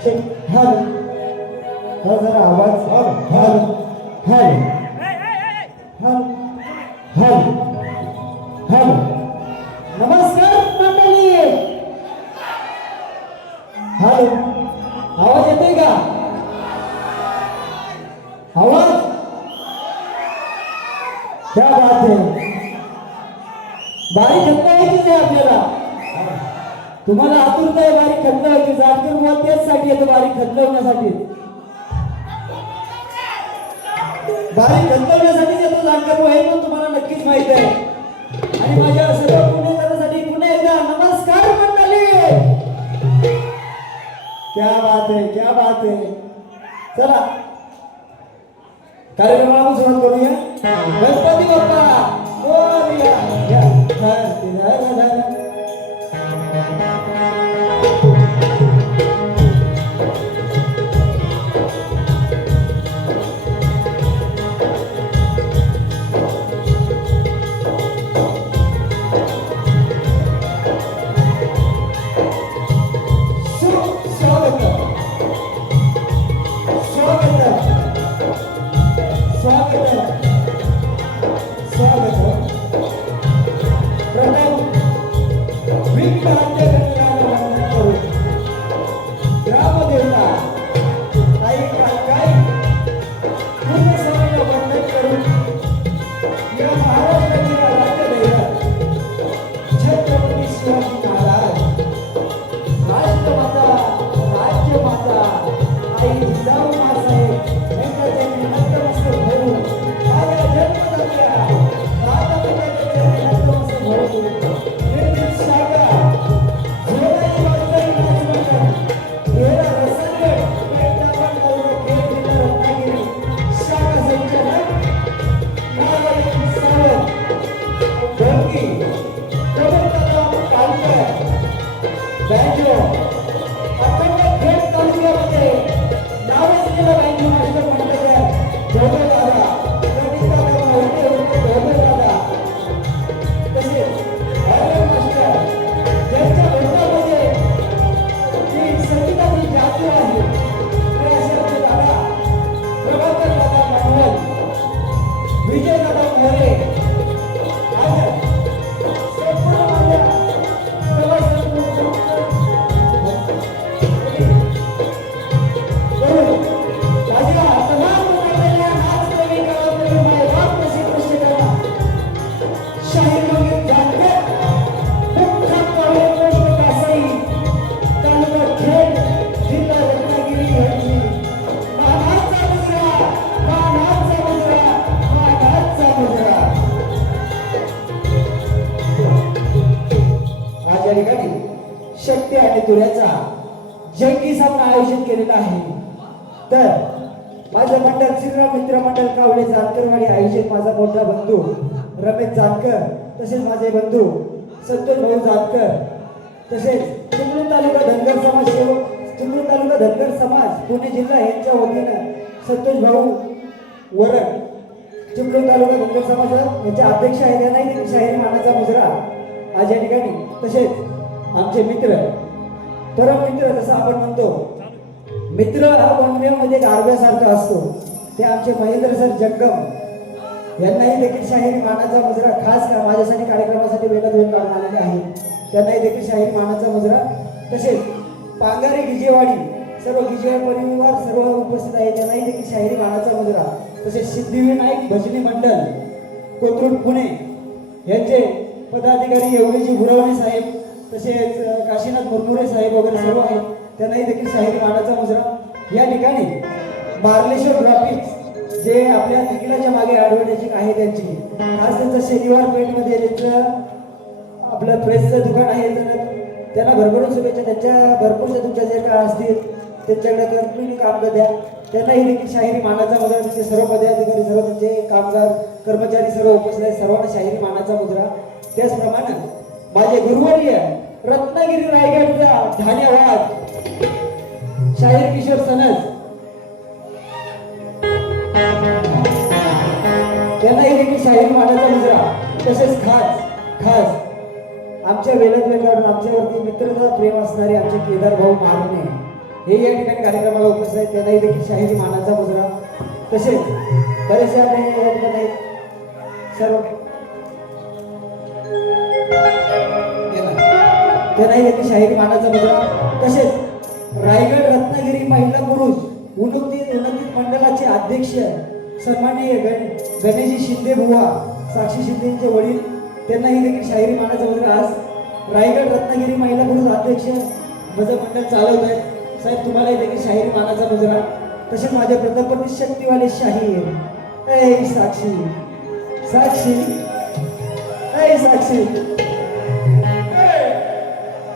Hello हा जरा आवाज hello hello hello hello hello नमस्कार मंडळी हॅलो आवाज येतोय का आवाज क्या बात है बारीक खंड व्हायचीच आहे आपल्याला तुम्हाला आतुरता आहे बारीक खंड व्हायची जानकर बुवा त्याचसाठी येतो बारीक खंड होण्यासाठी बारीक खंड होण्यासाठी येतो जानकर बुवा हे पण तुम्हाला नक्कीच माहित आहे आणि माझ्या सर्व पुणेकरांसाठी पुन्हा एकदा नमस्कार मंडळी क्या बात है चला कार्यक्रमाला सुरुवात करूया गणपती बाप्पा मोरया शक्ती आणि तुऱ्याचा जंगी सामना आयोजित केलेला आहे तर माझं मंडळ श्रीराम मित्र मंडळ कावळे जानकरवाडी आयोजित माझा मोठा बंधू रमेश जानकर तसेच माझे बंधू संतोष भाऊ जानकर तसेच चिपळूण तालुका धनगर समाज सेवक चिपळूण तालुका धनगर समाज पुणे जिल्हा यांच्या वतीनं संतोष भाऊ वरण चिपळूण तालुका धनगर समाज यांचे अध्यक्ष आहेत यांनाही शाहिरी मानाचा मुजरा आज या ठिकाणी तसेच आमचे मित्र परम मित्र जसं आपण म्हणतो मित्र हा वनव्यामध्ये गारव्यासारखा असतो ते आमचे महेंद्र सर जंगम यांनाही देखील शाहिरी मानाचा मुजरा खास माझ्यासाठी कार्यक्रमासाठी वेळात वेळ काढून आलेले आहेत त्यांनाही देखील शाहिरी मानाचा मुजरा तसेच पांगारे गिजेवाडी सर्व गिजेवाडी परिवार सर्व उपस्थित आहेत त्यांनाही देखील शाहिरी मानाचा मुजरा तसेच सिद्धिविनायक भजनी मंडळ कोथरूड पुणे यांचे पदाधिकारी एवढेजी गुरवणे साहेब तसेच काशीनाथ मुरमुरे साहेब वगैरे सर्व आहेत त्यांनाही देखील शाहिरी मानाचा मुजरा या ठिकाणी मार्लेश्वर ग्राफिक्स जे आपल्या तिकिटाच्या मागे ॲडव्हर्टायझिंग आहे त्यांची खास त्यांचं शनिवार पेठमध्ये त्यांचं आपलं प्रेसचं दुकान आहे तर त्यांना भरभरून शुभेच्छा त्यांच्या भरपूरशा तुमच्या जे काय असतील त्यांच्याकडे कंटिन्यू काम द्या त्यांनाही देखील शाहिरी मानाचा मुजरा त्यांचे सर्व पदाधिकारी सर्व त्यांचे कामगार कर्मचारी सर्व उपस्थित आहेत सर्वांना शाहिरी मानाचा मुजरा त्याचप्रमाणे माझे गुरुवर्य रत्नागिरी रायगडचा धन्यवाद शाहीर किशोर सनज त्यांनाही देखील शाहीर मानाचा मुजरा तसेच खास आमच्या वेळात वेळ काढून आमच्यावरती मित्रता प्रेम असणारे आमचे केदार भाऊ मारणे हे या ठिकाणी कार्यक्रमाला उपस्थित आहेत त्यांनाही देखील शाहिरी मानाचा मुजरा तसेच बरेचसे आपले या ठिकाणी सर्व त्यांनाही देखील शाहिरी मानाचा मुजरा तसेच रायगड रत्नागिरी महिला पुरुष उन्नती मंडळाचे अध्यक्ष सन्माननीय गणेशजी शिंदे बुवा साक्षी शिंदेचे वडील त्यांनाही देखील शाहिरी मानाचा मुजरा आज रायगड रत्नागिरी महिला पुरुष अध्यक्ष माझं मंडळ चालवत आहे साहेब तुम्हालाही देखील शाहिरी मानाचा मुजरा तसेच माझ्या प्रतापती शक्तीवाले शाहीर ऐ साक्षी साक्षी ऐ साक्षी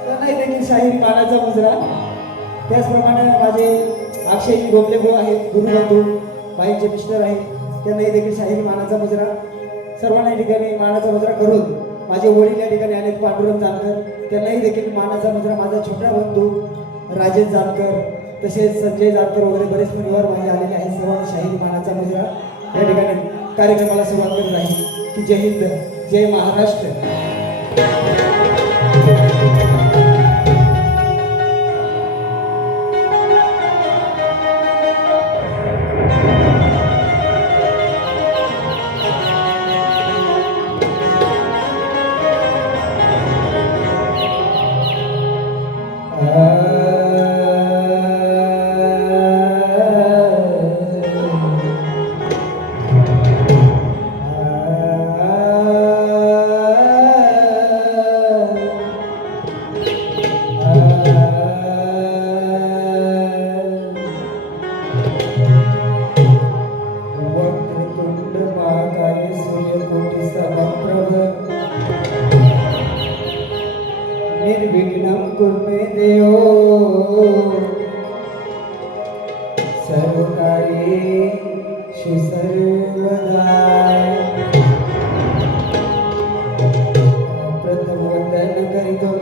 त्यांनाही देखील शाहिरी मानाचा मुजरा त्याचप्रमाणे माझे अक्षयजी गोखले भाऊ आहेत गुरुबंधू बाईंचे मिस्टर आहेत त्यांनाही देखील शाहिरी मानाचा मुजरा सर्वांना या ठिकाणी मानाचा मुजरा करून माझे वडील या ठिकाणी अनेक पांडुरंग जानकर त्यांनाही देखील मानाचा मुजरा माझा छोटा बंधू राजेश जानकर तसेच संजय जानकर वगैरे बरेच परिवार माझे आलेले आहेत सर्वांना शाहिरी मानाचा मुजरा या ठिकाणी कार्यक्रमाला सुरुवात करत आहे की जय हिंद जय महाराष्ट्र निर्विघ्नं कुर्मे देवो सर्वकार्येषु सर्वदा प्रथमवंदन करीतो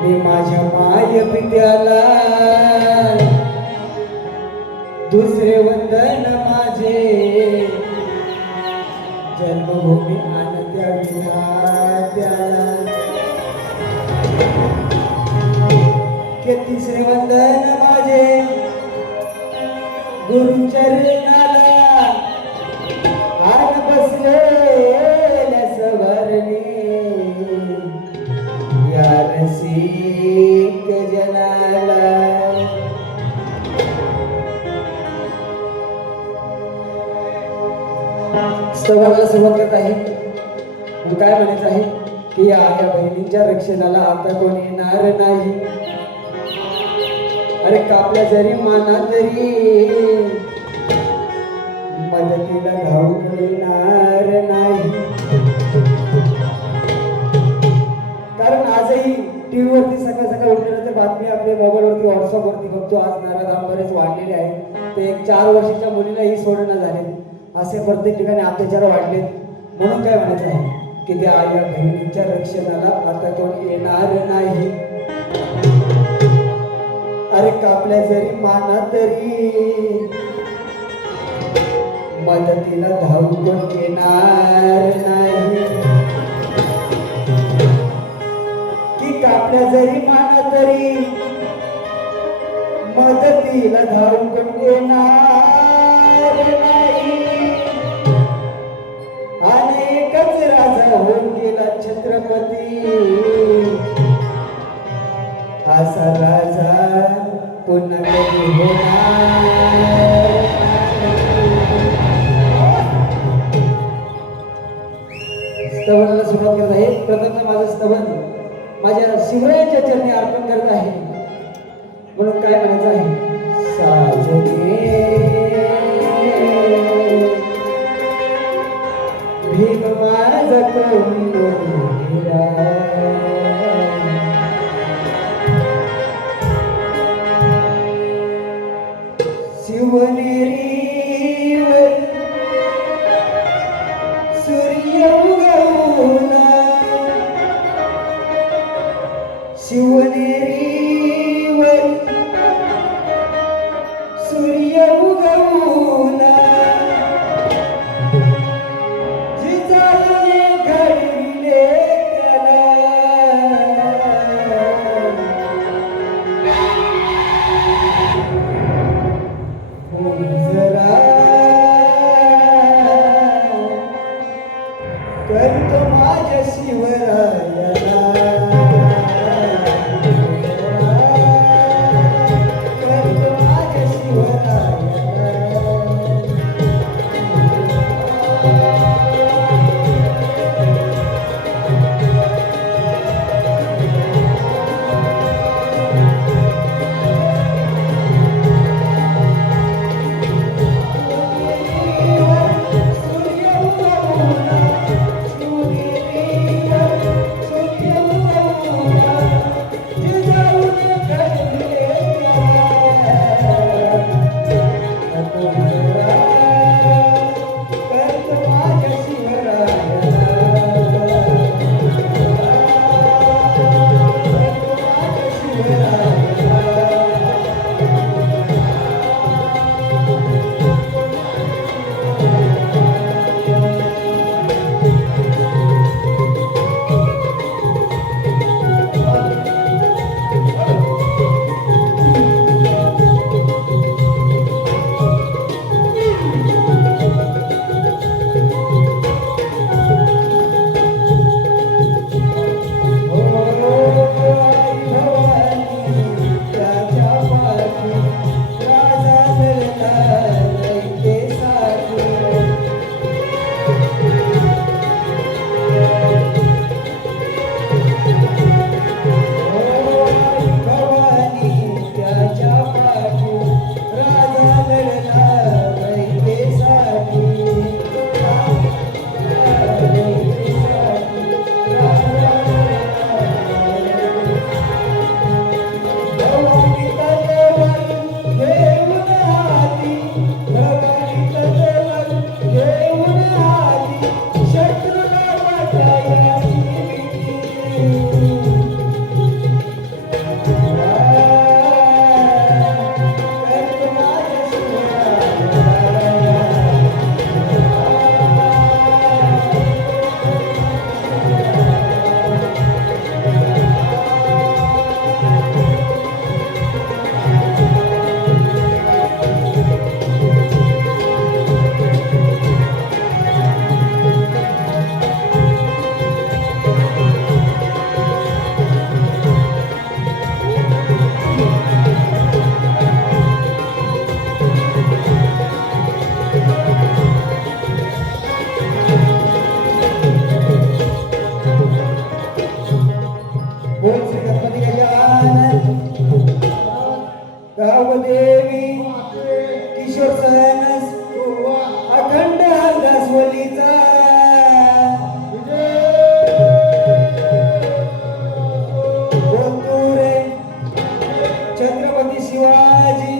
मी माझ्या माय पित्याला दुसरे वंदन माझे जन्मभूमी आनंद्या विधात्याला के तिसरे वंदन माझे गुरुचरणाला आन बसलेल्या सवारणे या रसिक जनाला स्तवाला सुरुवात करत आहे काय म्हणायचं आहे की या बहिणींच्या रक्षणाला आता कोणी येणार नाही अरे कापल्या जरी माना तरी मदतीला धावून येणार नाही कारण आजही टीव्ही वरती सकाळ सकाळ उठल्यानंतर बातमी आपल्या मोबाईल वरती व्हॉट्सअप वरती बघतो आज नराधाम बरेच वाढलेले आहेत ते एक 4 वर्षाच्या मुलीलाही सोडणं झाले असे प्रत्येक ठिकाणी अत्याचार वाढलेत म्हणून काय म्हणायचं आहे की त्या आया बहिणींच्या रक्षणाला आता कोण येणार नाही अरे कापल्या जरी माना तरी मदतीला धावून कोण येणार नाही की कापल्या जरी माना तरी मदतीला धावून कोण येणार नाही अनेकच राजा होऊन गेला छत्रपती असा राजा पुन्हा कधी होणार स्तवनाला सुरुवात करत आहे प्रथम माझं स्तवन माझ्या शिवरायांच्या चरणी अर्पण करत आहे म्हणून काय म्हणायचं आहे साजने भीम माझ कोंडोरा शिवनेरीवर सूर्य उगवला शिवनेरी गावदेवी किशोर सहनस अखंड हरदासवलीचा बोलतोरे छत्रपती शिवाजी.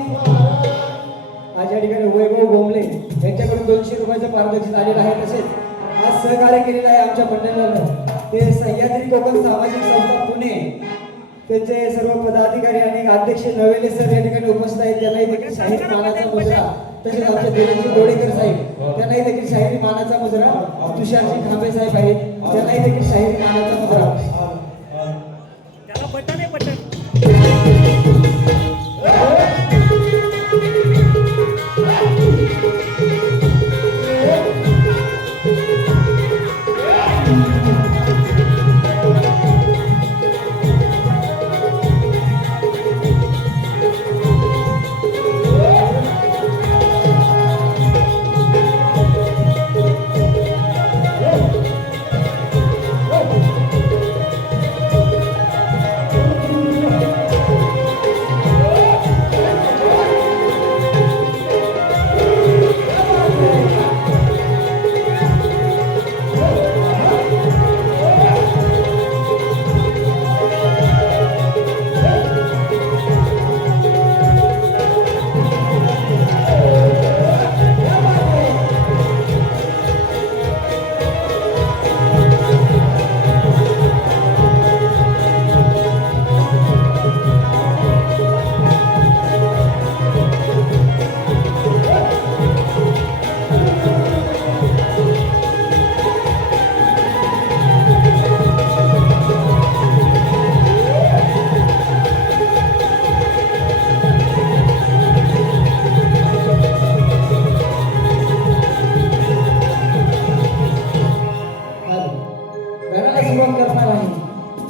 आज या ठिकाणी वैभव बोंबले यांच्याकडून 200 रुपयाचं पारितोषिक आलेलं आहे. तसेच आज सहकार्य केलेलं आहे आमच्या मंडळानं ते सह्याद्री कोकण सामाजिक संस्था पुणे. त्यांचे सर्व पदाधिकारी आणि अध्यक्ष नवेले सर या ठिकाणी उपस्थित आहेत. त्यांनाही देखील शाहीर मानाचा मुजरा. तसेच आमचे देवेंद्र दोडेकर साहेब त्यांनाही देखील शाहीर मानाचा मुजरा. तुषारजी खांबे साहेब आहेत त्यांनाही देखील शाहीर मानाचा मुजरा.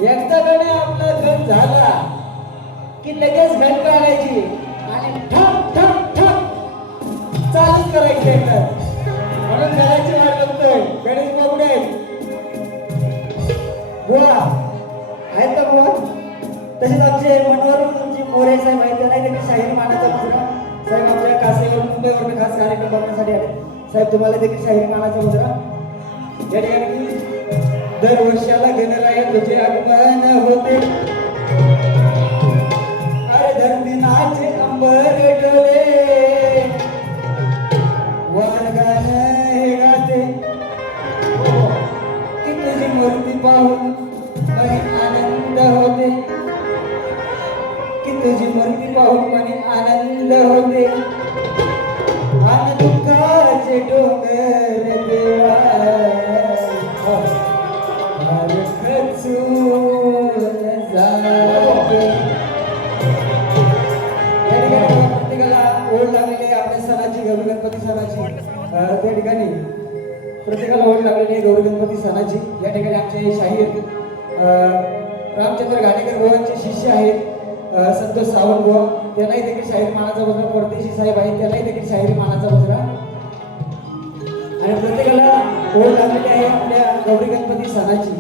एकदाकडे आपला घन झाला की लगेच घन काढायची आणि ठक ठक ठक चालूच करायची एकदा. म्हणून घराची वाट बघतोय. गणेश बाबडे बुवा आहेत का बुवा? तसेच आमचे मनोहर तुमची मोरे साहेब आहेत त्यांना देखील शाहीर मानाचा मुजरा. साहेब आमच्या कासेवर मुंबईवरून खास कार्यक्रम बघण्यासाठी आले. साहेब तुम्हाला देखील शाहीर मानाचा मुजरा. या ठिकाणी दरवर्षाला गणराया तुझे आगमन होते. अरे धरतीनाचे अंबर डोले वाणगान हे गाते की तुझी मूर्ती पाहून मनी आनंद होते. की तुझी मूर्ती पाहून मनी आनंद होते. आणि दुःखाचे डोंगर देवा ओढ लागलेली आहे आपल्या सणाची गौरी गणपती सणाची. त्या ठिकाणी प्रत्येकाला ओढ लागलेली आहे गौरी गणपती सणाची. या ठिकाणी आमचे शाहीर रामचंद्र घाणेकर बुवांचे शिष्य आहेत संतोष सावंत बुवा. त्यांनाही देखील शाहीर मानाचा मुजरा. परदेशी साहेब आहेत त्यांनाही देखील शाहीर मानाचा मुजरा. आणि प्रत्येकाला ओढ लागलेली आहे आपल्या गौरी गणपती सणाची.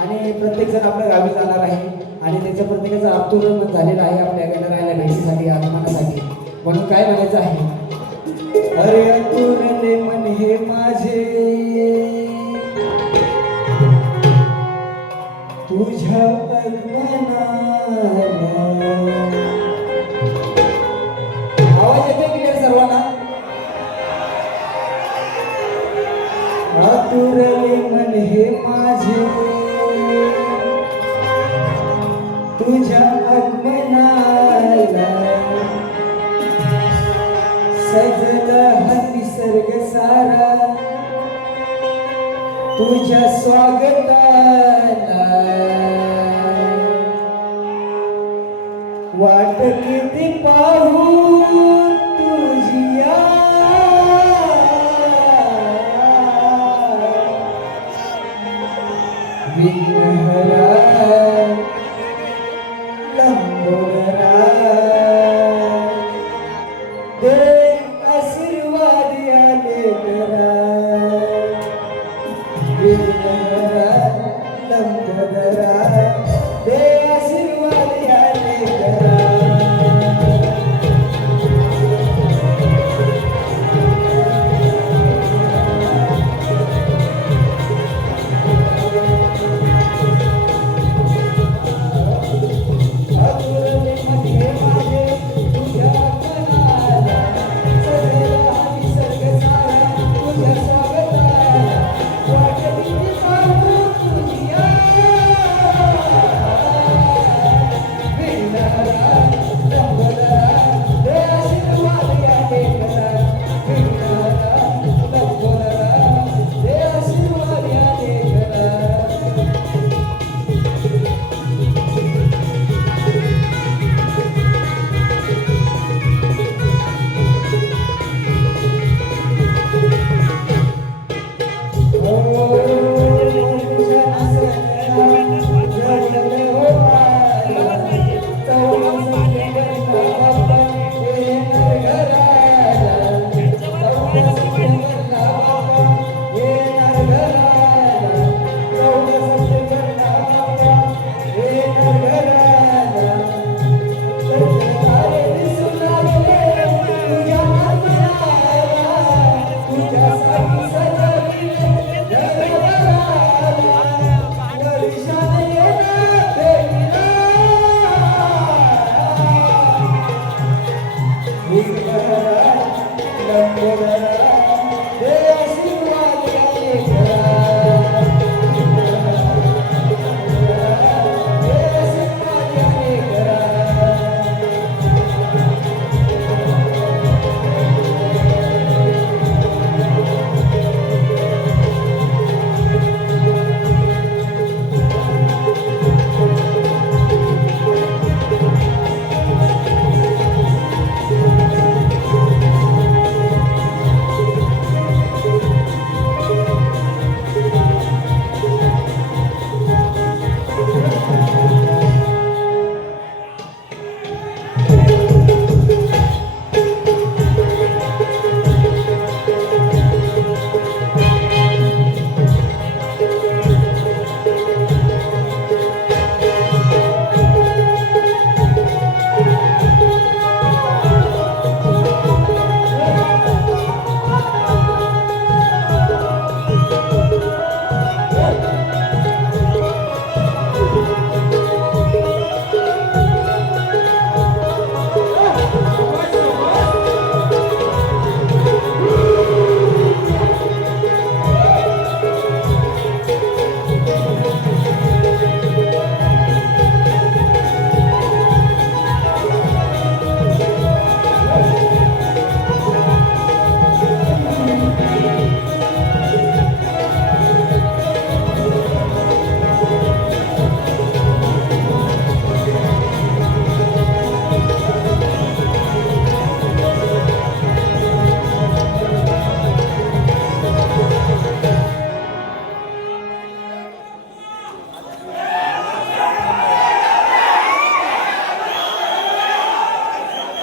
आणि प्रत्येक जण आपल्या गावी जाणार आहे आणि त्याचं प्रत्येकाचं आतुरमन झालेलं आहे आपल्या गणरायाला भेटीसाठी आगमनासाठी. म्हणून काय म्हणायचं आहे? अरे आतुरले मन हे माझे तुझ्या आगमनाला. आवाज येतोय क्लिअर सर्वांना? आतुरले मन हे माझे तुझ्या आगमनाला. सजला हा निसर्ग सारा तुझ्या स्वागताला. वाट किती पाहू तुझी या विघ्नहरा लंबोदरा. दे आशीर्वाद याले करा. विघ्नहरा लंबोदरा दे आशीर्वाद याले करा.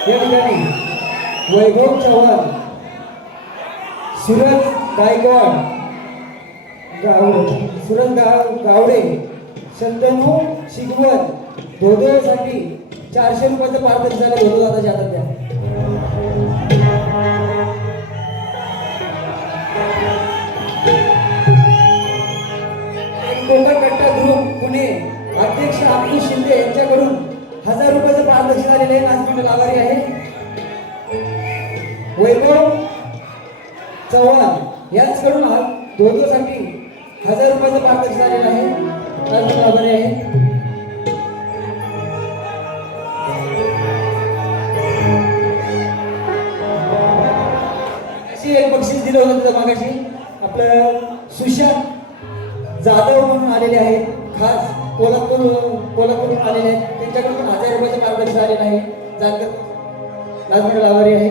या ठिकाणी वैभव चव्हाण, सूरज गायकवाड, गावडे, शंतनू शिगवण, धोदोसाठी 400 रुपयाचं पारदर्शक झालं. धोदो दादाच्या हातात द्या. कोकण कट्टा ग्रुप पुणे अध्यक्ष अब्दुल शिंदे यांच्याकडून 1000 रुपयाचं पारदर्शक झालेले आहे. नाचमंडळ आभारी आहे. वैभव चव्हाण यांच्याकडून धोदोसाठी 1000 रुपयाचं पारदर्शक झालेलं आहे. नाचमंडळ आभारी आहे. एक बक्षीस दिलं होतं तिथं मागाशी. आपलं सुशांत जाधव म्हणून आलेले आहेत, खास कोल्हापूरहून आलेले आहेत. त्यांच्याकडून 1000 रुपयाचं मार्गदर्शन आलेलं आहे. जानकर नाचमंडळ आभारी आहे.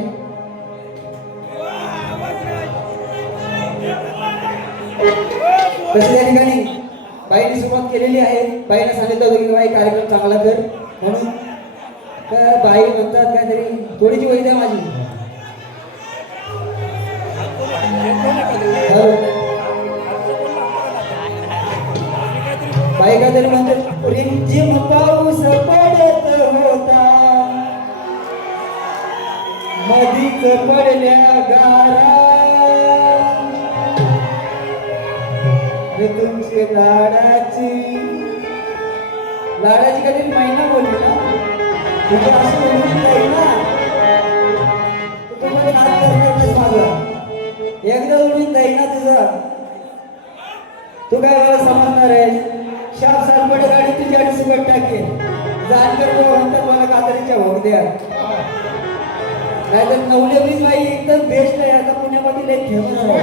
तसे या ठिकाणी बाईने सुरुवात केलेली आहे. बाईने सांगितलं होतं की बाई कार्यक्रम चांगला कर म्हणून. तर बाई म्हणतात काहीतरी थोडीची वैद्य आहे माझी. बाई का तरी म्हणतात रिमझिम पाऊस पडत होता, मधीच पडल्या गारा, तुमची लाडाची कधी महिना बोलली ना तुझं असं बोलून जाईल ना. तुम्हाला नाच करणार माझा एकदा उडून जाईल ना तुझा. तू काय मला समजणार आहे. शाप सालपड गाडी तुझी आणि सुगट टाकेल. जानकर म्हणतात मला कातरीच्या भोग द्या. नाहीतर नवले ब्रिज बाई एकदम बेस्ट आहे. आता पुण्यामध्ये लई फेमस आहे.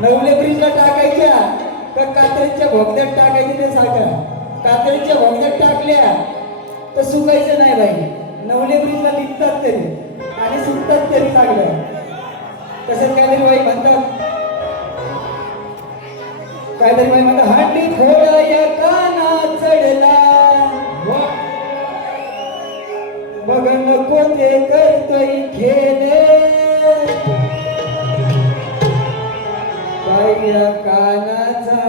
नवले ब्रिजला टाकायच्या का कातरीच्या भोगद्यात टाकायचे ते सांगा. कातरीच्या भोगद्यात टाकल्या तर सुकायचं नाही बाई. नवले ब्रिजला निघतात तरी आणि सुकतात तरी चांगलं. तसंच काहीतरी बाई म्हणतात हंडी खोडा या काना चढला, बघ नको ते करतोय खेळे, बाई या कानाचा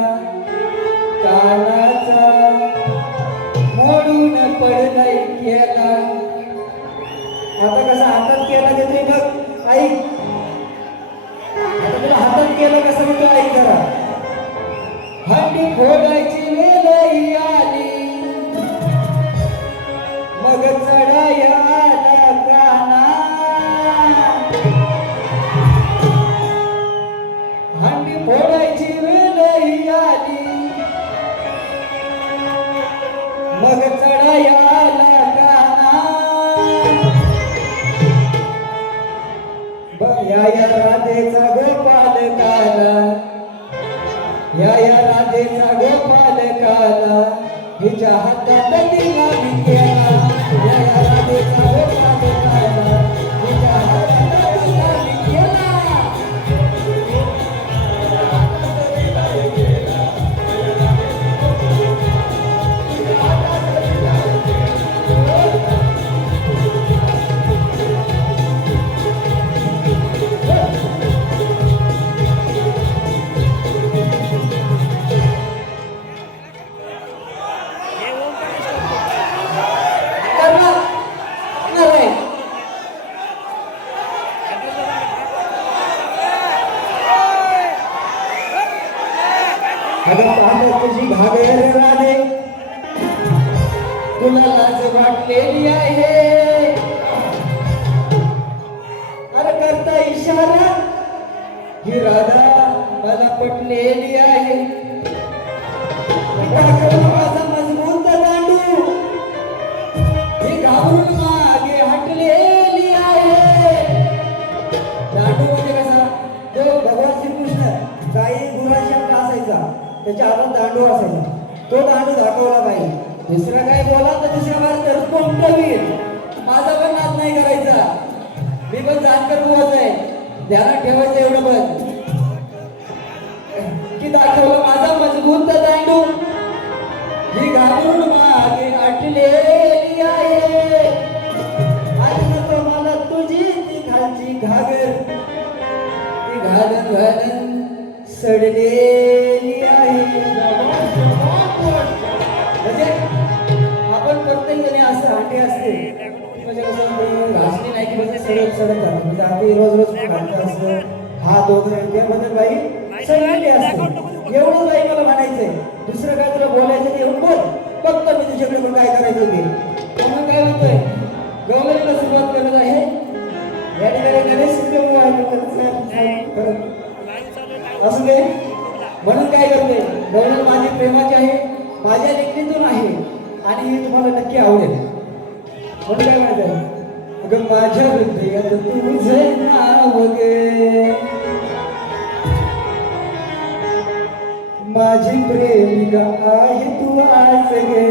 मोडून पडलाय केला. आता कसा हातात केला ते बघ ऐक. आता तुला हातात केलं कसं मी तो ऐक जरा. हंडी फोडायची वेळ आली, मग चढाया आला काना. हंडी फोडायची वेळ आली, मग चढाया आला काना. या राधेचा गोपाल काला, या राधेचा गोपाल काला, हिच्या हातात दिला मी केला. या राधेचा गोपाल काला, हिच्या हातात दिला मी केला. तुझी घागर राधे तुला लाज वाटलेली आहे. अरे करता इशारा ही राधा मला पटलेली आहे. माझा मजबूत दांडू ही घाबरून मागे हटलेली आहे. दांडू म्हणजे कसा जो भगवान श्रीकृष्ण काही गुराशी आपला असायचा, त्याच्या हातात दांडू असायचा. तो दांडू दाखवला पाहिजे. दुसरा काय बोला तर दुसऱ्या बार तर कोणतंही माझा पण नाद नाही करायचा. मी पण जानकर बुवाच आहे. ध्यानात ठेवायचं एवढं पण की दाखवलं माझा मजबूत दांडू ही घाबरून मागे हटलेली आहे. सडक सडक जातो म्हणजे आधी रोज रोज घालतं असं हात वगैरे त्याबद्दल बाई सगळी असते एवढंच बाई मला म्हणायचंय दुसरं काय तुला बोलायचं ते एवढं बोल बघतो मी तुझ्याकडे पण काय करायचं ते म्हणून काय म्हणतोय गवळणीला सुरुवात करत आहे या ठिकाणी गणेश असू दे म्हणून काय करते गवळण माझी प्रेमाची आहे माझ्या लेखणीतून आहे आणि ही तुम्हाला नक्की आवडेल म्हणून काय म्हणत अगं माझ्या हृदयात तुझे नाव गे माझी प्रेमिका आहे तू आज गे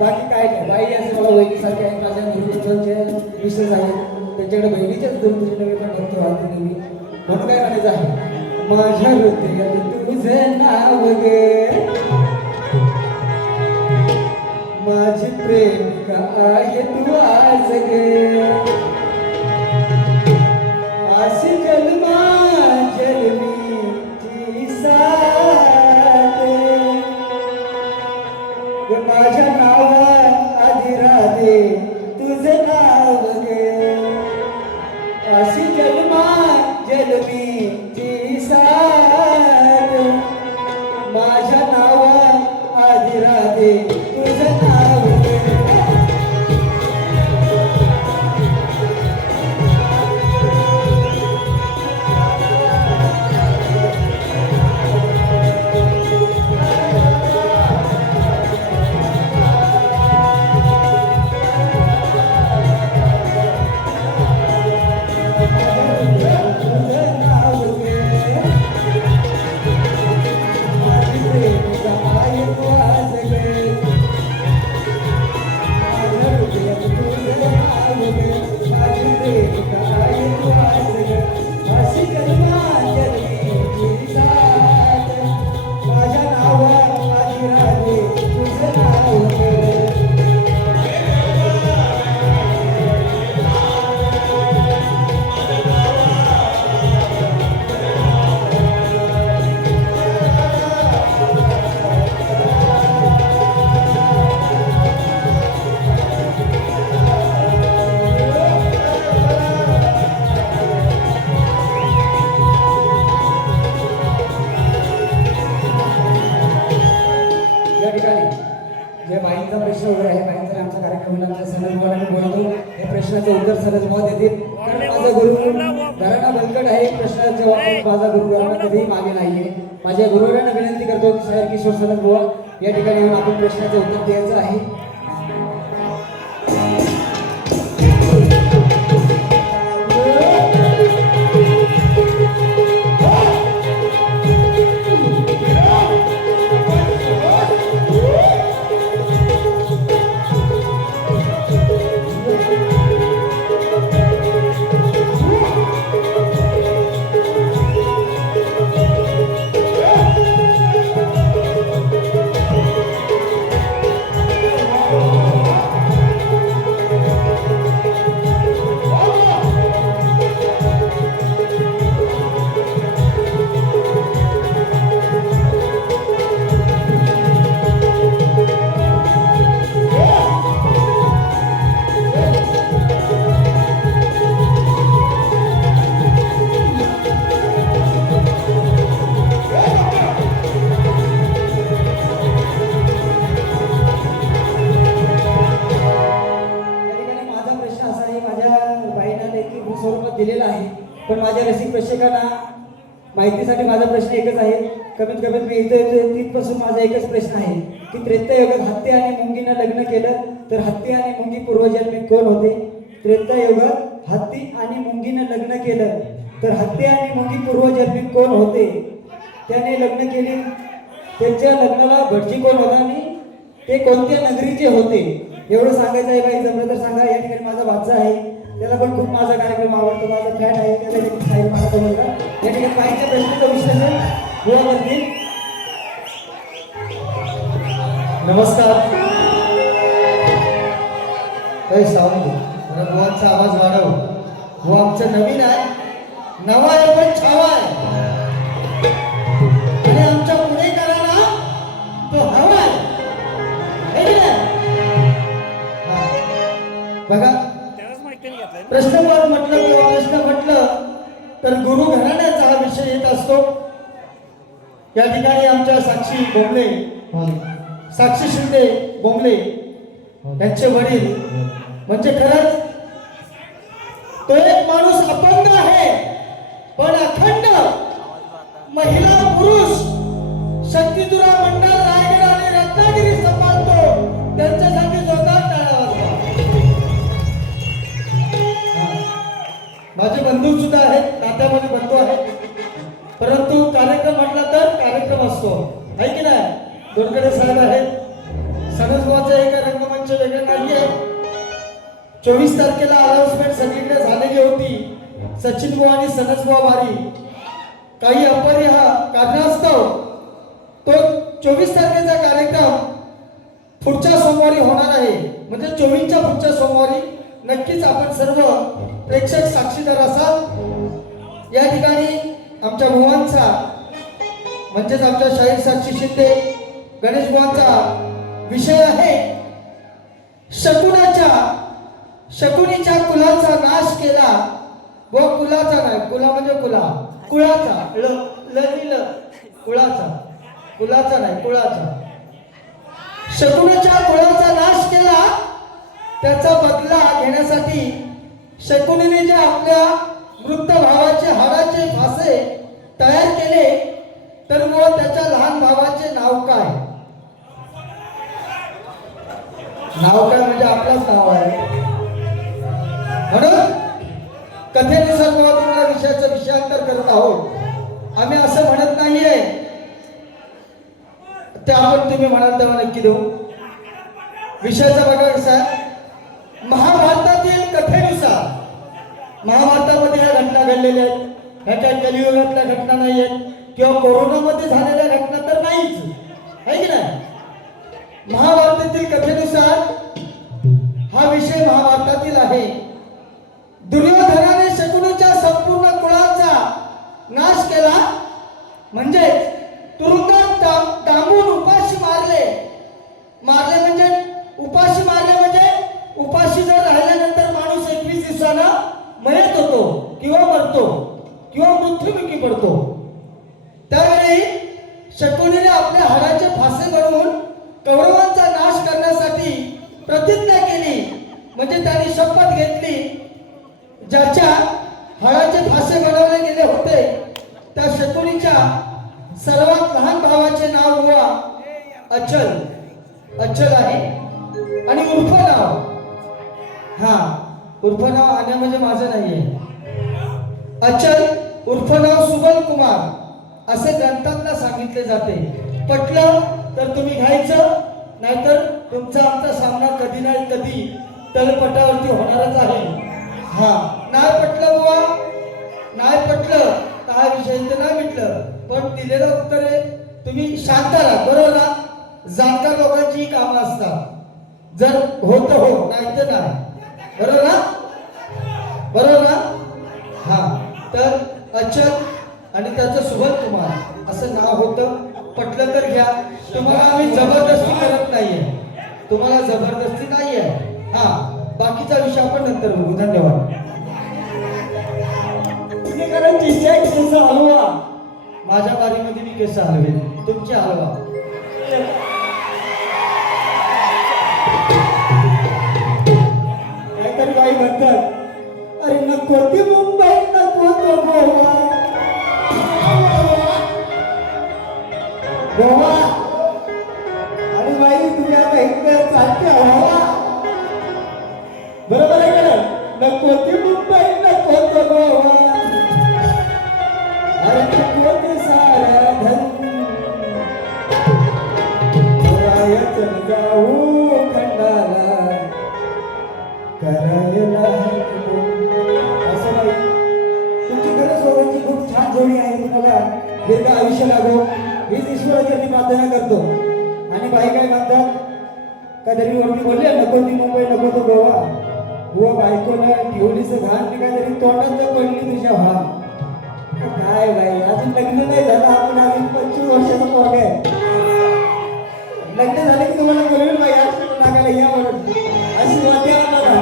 बाकी काय नाही बाई असं मला वहिनीसारखे आहेत माझ्या गुरुचे विशेष आहेत त्यांच्याकडे बहिणीच्याच गुरुजीने मी पण बघतो आधी मी म्हणून काय म्हणायचं आहे माझ्या हृदयात तुझे नाव गे माझी प्रेमिका आहे तू आज गे अशी जन्मा जन्मीची साथ माझ्या नावात आधी राधे तुझं नाव गे अशी जन्मा जन्मीची साथ माझ्या नावात आधी राधे तुझं नाव गे उत्तर सहज भाव देतील माझा गुरु घराणा बंकट आहे प्रश्नाचा जवाब माझा गुरु कधीही मागे नाहीये माझ्या गुरुवरांना विनंती करतो की साहेब किशोर सनद बुवा या ठिकाणी येऊन आपण प्रश्नाचं उत्तर द्यायचं आहे दिलेला आहे पण माझ्या रसिक प्रेक्षकांना माहितीसाठी माझा प्रश्न एकच आहे कमीत कमीत मी इथे तिथपासून माझा एकच प्रश्न आहे की त्रेतायुगात हत्ती आणि मुंगीनं लग्न केलं तर हत्ती आणि मुंगी पूर्वजन्मी कोण होते त्रेतायुगात हत्ती आणि मुंगीनं लग्न केलं तर हत्ती आणि मुंगी पूर्वजन्मी कोण होते त्याने लग्न केले त्यांच्या लग्नाला भटजी कोण होता आणि ते कोणत्या नगरीचे होते एवढं सांगायचं आहे बाई जमलं तर सांगा या ठिकाणी माझा भाचा आहे त्याला पण खूप माझा कार्यक्रम आवडतो माझा फॅन आहे त्याला साहेब माझा मुलगा या ठिकाणी बाईच्या प्रश्नाचं विश्लेषण बुवा करतील नमस्कार काही सावंत बुवांचा आवाज वाढव बुवा आमचं नवीन आहे नवा आहे पण छावा आहे आणि आमच्या पुणेकरांना तो हवा आहे प्रश्नपद म्हटलं किंवा प्रश्न म्हटलं तर गुरु घराण्याचा हा विषय येत असतो. या ठिकाणी आमच्या साक्षी बोंबले, साक्षी शिंदे बोंबले यांचे वडील म्हणजे खरंच तो एक माणूस अपंग आहे, पण अखंड महिला पुरुष शक्तिदुरा मंडळ रायगड आणि रत्नागिरी सांभाळतो. त्यांच्यासाठी जोरदार टाळ्या वाजवा. माझे बंधू सुद्धा आहेत, नात्यामध्ये बंधू आहेत, परंतु कार्यक्रम म्हटला तर कार्यक्रम असतो, आहे की नाही? दोरकडे साहेब आहेत. सणसभाचं एका रंगमंच वेगळं नाही आहे. 24 तारखेला अनाउन्समेंट सगळीकडे झालेली होती. सचिन बुवा आणि सनसबुवा वारी काही अपरिहा कारणास्तव तो 24 तारखेचा कार्यक्रम पुढच्या सोमवारी होणार आहे. म्हणजे 24च्या पुढच्या सोमवारी नक्कीच आपण सर्व प्रेक्षक साक्षीदार असाल. या ठिकाणी आमच्या बुवांचा म्हणजेच आमच्या शाहीर साक्षी शिंदे गणेश बुवांचा विषय आहे शकुनीच्या कुलाचा नाश केला व कुलाचा नाही, कुला म्हणजे कुळाचा कुलाचा नाही, कुळाचा. शकुनीच्या कुळाचा नाश केला, त्याचा बदला घेण्यासाठी शकुनीने जे आपल्या मृत भावाचे हाडाचे फासे तयार केले, तर मग त्याच्या लहान भावाचे नाव काय? नाव काय म्हणजे आपलंच नाव आहे. म्हणून कथेनुसार तुम्हाला विषयाचं विषयांतर करत आहोत. आम्ही असं म्हणत नाहीये ते आपण तुम्ही म्हणाल तेव्हा नक्की देऊ. विषयाचा बघा कसा आहे. महाभारतातील कथेनुसार महाभारतामध्ये ह्या घटना घडलेल्या आहेत. ह्या काही कलियुगातल्या घटना नाही आहेत किंवा कोरोनामध्ये झालेल्या घटना तर नाहीच, आहे की नाही? महाभारतातील कथेनुसार हा विषय महाभारतातील आहे. दुर्योधनाने शकुनीच्या संपूर्ण कुळाचा नाश केला, म्हणजे तुरुंगात डांबून उपाशी मारले म्हणजे उपाशी जर राहिल्यानंतर माणूस 21 दिवसानं मयत होतो किंवा मरतो किंवा मृत्युमुखी पडतो. त्यावेळी शकुनीने आपल्या हाडाचे फासे बनवून कौरवांचा नाश करण्यासाठी प्रतिज्ञा केली. म्हणजे त्यांनी शपथ घेतली. ज्याच्या हाडाचे फासे बनवले गेले होते त्या शकुनीच्या सर्वात लहान भावाचे नाव हुआ अचल आहे आणि उर्फ नाव, उर्फ नाव आण्या म्हणजे माझं नाहीये. अचल उर्फ नाव सुबल कुमार असे ग्रंथांना सांगितले जाते. पटलं तर तुम्ही घ्यायचं, नाहीतर तुमचा आमचा सामना कधी नाही कधी तळपटावरती होणारच आहे. नाही पटलं बुवा, नाही पटलं तर हा विषय तर नाही मिटलं, पण दिलेलं उत्तरे तुम्ही शांत राहा. बरोबर ना? जाणकार लोकांची कामं असतात. जर होत हो, नाही तर नाही. बरोबर ना? तर अचल आणि त्याचं सुबल कुमार असं नाव होतं. पटलं तर घ्या. तुम्हाला आम्ही जबरदस्ती करत नाहीये, तुम्हाला जबरदस्ती नाहीये. बाकीचा विषय आपण नंतर बघू. धन्यवाद. हलवा माझ्या बारीमध्ये मी केस हलवे, तुमचे हलवा. काहीतरी बाई म्हणतात, अरे नको ती मुंबई, नको तो गोवा. आणि बाई तुम्ही आता इकडे चालते हवा, बरोबर आहे का? नको ती मुंबई, नको तो गोवा. अरे नको ते सारा धन रायचन जाऊ खंडाला करायला. असं बाई तुमची खरं सोबतची खूप छान जोडी आहे. तुम्हाला दीर्घ आयुष्य लागो हीच ईश्वराची प्रार्थना करतो. आणि बाई काय म्हणतात, काहीतरी वरती बोलले, नको ती मुंबई, नको तो गोवा. बुवा बायकोला ठेवलीचं घाण काहीतरी तोंडात पडली तुझ्या भाव. काय बाई, अजून लग्न नाही झालं, आपण अजून 25 वर्षाचा पोरगा आहे. लग्न झाले की तुम्हाला बोलवेल बाई आज टाकायला या म्हणून. अशी वाद्य आम्हाला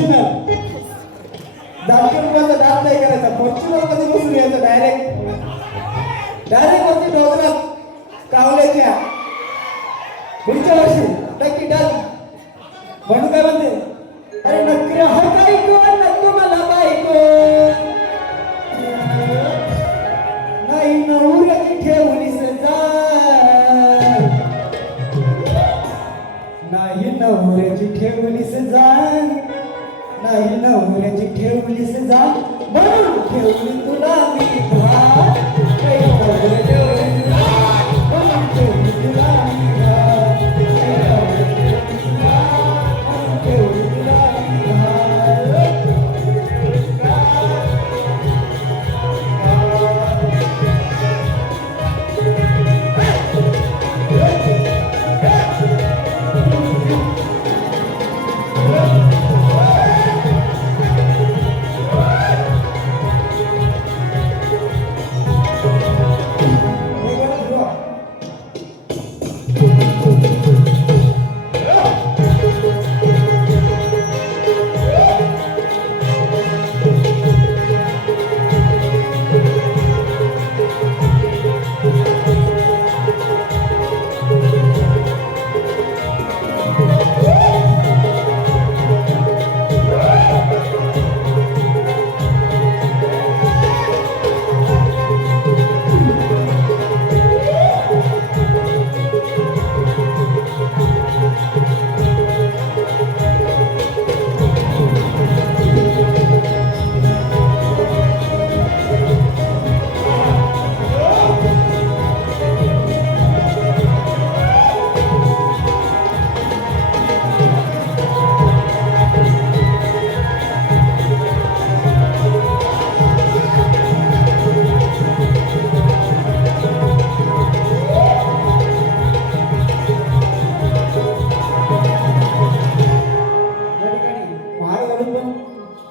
फॉर्च्युनर दाखल रुपयाचा डान्स नाही करायचा फॉर्च्युनर मध्ये बसून यायचं डायरेक्ट वरती डोंगरात कावल्याच्या पुढच्या वर्षी नक्की डन म्हणून काय म्हणते अरे नक्की हा काय कोण नको मला बायको नाही नवऱ्याची ठेवलीस जाण नाही नवऱ्याची ठेवलीस जाण नाही नवऱ्याची ठेवलीस जाण म्हणून ठेवली तुला मी भान. काही नवऱ्या ठेवलीस जाण, म्हणून ठेवली तुला मी भान. काही नवऱ्या ठेवलीस जाण, म्हणून ठेवली तुला मी भान.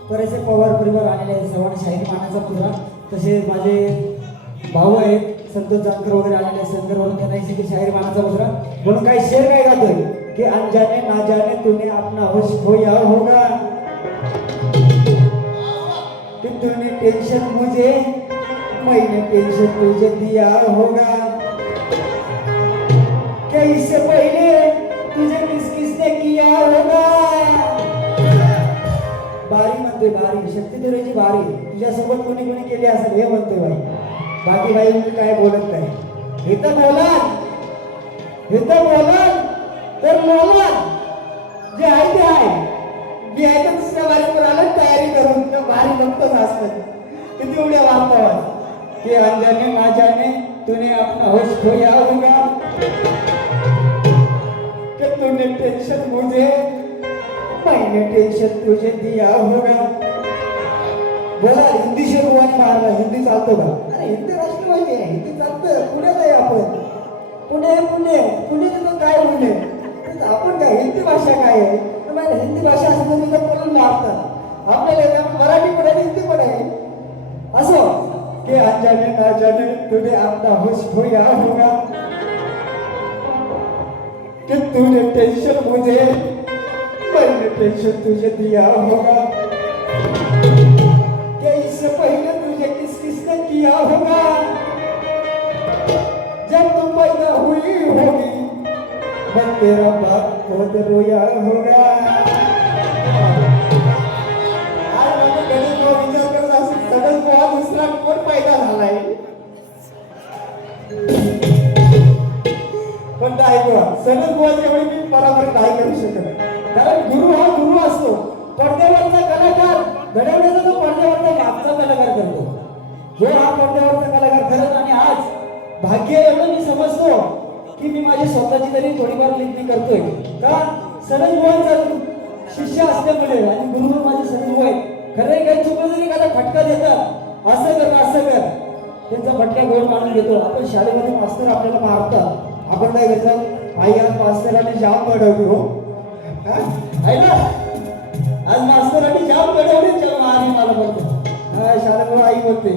बरेचसे पवार परिवार आलेले आहेत सर्वांना शाहीर मानाचा पुरा तसेच माझे भाऊ आहेत संतोष जानकर वगैरे आलेले आहेत संकरवरून त्यांना की शाहीर मानाचा पुरा म्हणून काही शेर काय गातोय की अनजाने ना जाने तूने अपना होश खोया होगा कि तूने टेंशन मुझे मैंने टेंशन तुझे दिया होगा क्या इससे पहले तुझे किस किसने किया होगा. बारी म्हणतोय बारी शक्ती तुरेची बारी तुझ्यासोबत कोणी कोणी केली असेल हे म्हणतोय बाई बाकी बाई मी काय बोलत नाही इथं बोला तर बोला जे आहे ते आहे मी आहे तर दुसऱ्या बारीवर आलं तयारी करून तर बारी बघतच असतं किती उड्या वाचता ते अनजाने ना जाने तूने अपना होश खोया होगा कि तूने टेंशन मुझे मैंने टेंशन तुझे दिया होगा. बोला हिंदी शेरवानी मारला हिंदी चालतो का अरे हिंदी राष्ट्रवादी आहे हिंदी चालतं पुण्यात आहे आपण पुणे तर काय पुणे आपण काय हिंदी भाषा काय आहे हिंदी भाषा असं तर बोलून मारतात आपल्याला मराठी पण आहे हिंदी पण आहे असो की अनजाने ना जाने तूने अपना होश खोया होगा कि तूने टेंशन मुझे मैंने टेंशन तुझे दिया होगा क्या इससे पहले तुझे किस किसने किया होगा जब तुम पैदा हुई होगी मैं तेरा बाप बहुत रोया होगा. आज माझ्या गणेश भाऊ विचार करत असेल सगळं बुवा दुसरा कोण पैदा झालाय पण नाही बुवा सगळं बुवाची एवढी मी बरोबर नाही करू शकत कारण गुरु हा गुरु असतो पडद्यावरचा कलाकार घडवण्याचा जो पडद्यावरचा मागचा कलाकार करतो जो हा पडद्यावरचा कलाकार खरंच आणि आज भाग्य एवढं मी समजतो की मी माझी स्वतःची तरी थोडीफार लेखणी करतोय का सनज बुवांचा शिष्य असल्यामुळे आणि गुरु माझे सनज बुवा आहेत खरं काही चुकलं जरी एखादा फटका देतात असं कर त्यांचा फटका गोड मानून घेतो. आपण शाळेमध्ये मास्तर आपल्याला मारतात आपण काय करतात आई आज मास्तराने जाम घडवली हो आहे ना आज मास्तरांनी जाम घडवली जेव्हा आणि मला बोलतो शाळेमुळे आई बोलते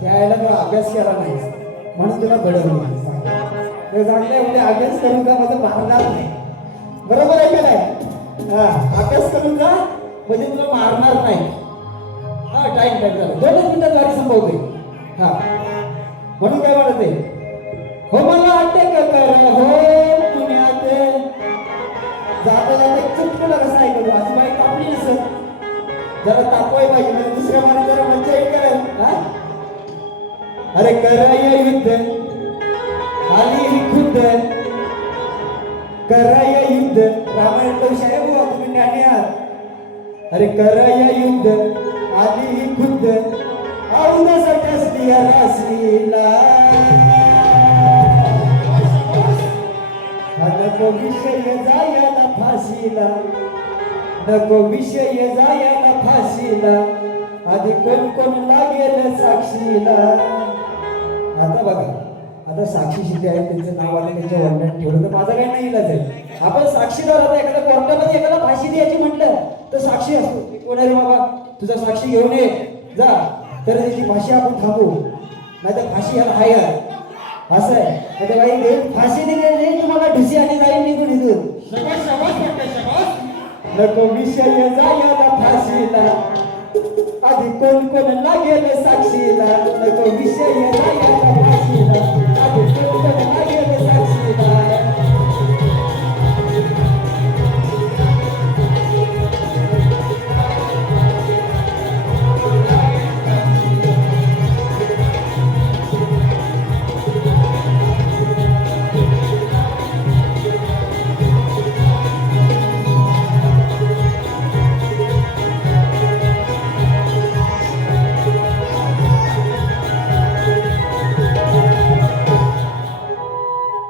त्याला मला अभ्यास केला नाही म्हणून तुला घडवलं ते चांगल्या म्हणजे अभ्यास करून का माझं मारणार नाही बरोबर आहे का नाही अभ्यास करून का म्हणजे तुला मारणार नाही. हा टाइम झाला 2 मिनिटात गाडी संपवतोय. हा म्हणून काय म्हणत आहे, हो मला अटक कर हो पुण्यात जाता जाता चुटकुला कसा ऐकतो माझी बाई कापली नसत जरा तापवाय पाहिजे म्हणजे दुसऱ्या मारी जरा मज्जा येईल करेल. हा अरे कराय युद्ध आली ही खुद्द कराय युद्ध रामायण विषय बुवा तुम्ही ज्ञानी आहात. अरे कराय युद्ध आली ही खुद्द औंधासाठी असली या राशीला नको विषय जायला फाशीला नको विषय जायला फाशीला आधी कोण कोण लागेल साक्षीला. आता बघा आता साक्षी शिंदे आहेत त्यांचं नाव आलं त्यांच्या वडिलांनी ठेवलं तर माझा काही नाही इलाज आहे. आपण साक्षीदार आता एखाद्या कोर्टामध्ये एखादा फाशी द्यायची म्हटलं तर साक्षी असतो. कोण आहे रे बाबा तुझा साक्षी घेऊन ये जा तर त्याची फाशी आपण थांबू नाही तर फाशी ह्याला हाय असं आहे. आता बाई घेऊन फाशी दिली नाही तुम्हाला ढुसी आणि जाईल निघून इथून. नको विषय जायला फाशीला आधी कोण कोण लागेल साक्षीला नको विषय जायला फाशीला आधी कोण कोण लागेल साक्षीला.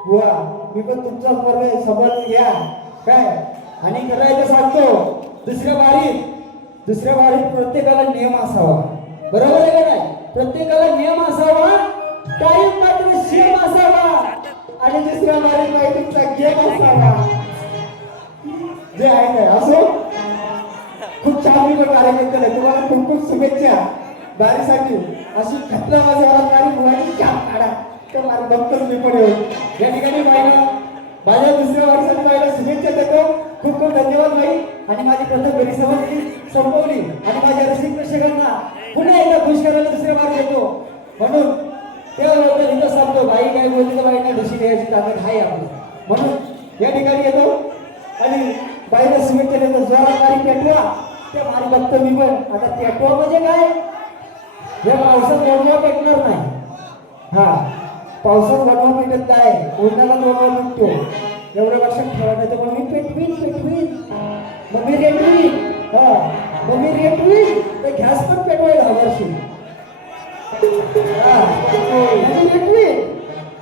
वा मी पण तुमचा पर्व समजून घ्या काय आणि करायचं सांगतो. दुसऱ्या बारीत प्रत्येकाला नियम असावा. बरोबर आहे का नाही? प्रत्येकाला नियम असावा टाइम मात्र सेम असावा आणि दुसऱ्या बारीत बाईकचा गेम असावा. जे आहे काय असो खूप छान मी कार्यक्रम केला. तुम्हाला खूप खूप शुभेच्छा बारीसाठी. अशी खतरा माझ्या गाडी मुलांची काम काढा तर मला बघतोच मी पण येऊ. या ठिकाणी बाईला माझ्या दुसऱ्या वर्षात बाईला शुभेच्छा देतो. खूप खूप धन्यवाद बाई. आणि माझी प्रथम घरी सभा संपवली आणि माझ्या रसिक प्रेक्षकांना पुन्हा एकदा खुश करायला दुसऱ्या बार येतो म्हणून त्याबद्दल इथं सांगतो. बाई काय बोलली तर बाईला ढुशी द्यायची ताकद आहे आपली म्हणून या ठिकाणी येतो आणि बाईला शुभेच्छा देतो. जोरात मारी पेटवा त्या मारी बघतो मी पण. आता पेटवा म्हणजे काय या पावसात बोलवा पेटणार नाही. हा पावसात बनवा पेटत नाही उन्हाळा बनवा पेटतो एवढं लक्षात ठेवा. नाही तर मग मी पेटवीन मग मी रेटवीन मग मी रेटवीन तर गॅस पण पेटवायला हवाशी रेटवीन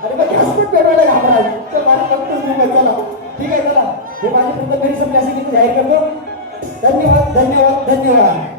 अरे मग गॅस पण पेटवायला घाबरा तर माझं फक्त मी चला ठीक आहे चला हे माझी फक्त घरी समजायसाठी जाहीर करतो. धन्यवाद धन्यवाद धन्यवाद.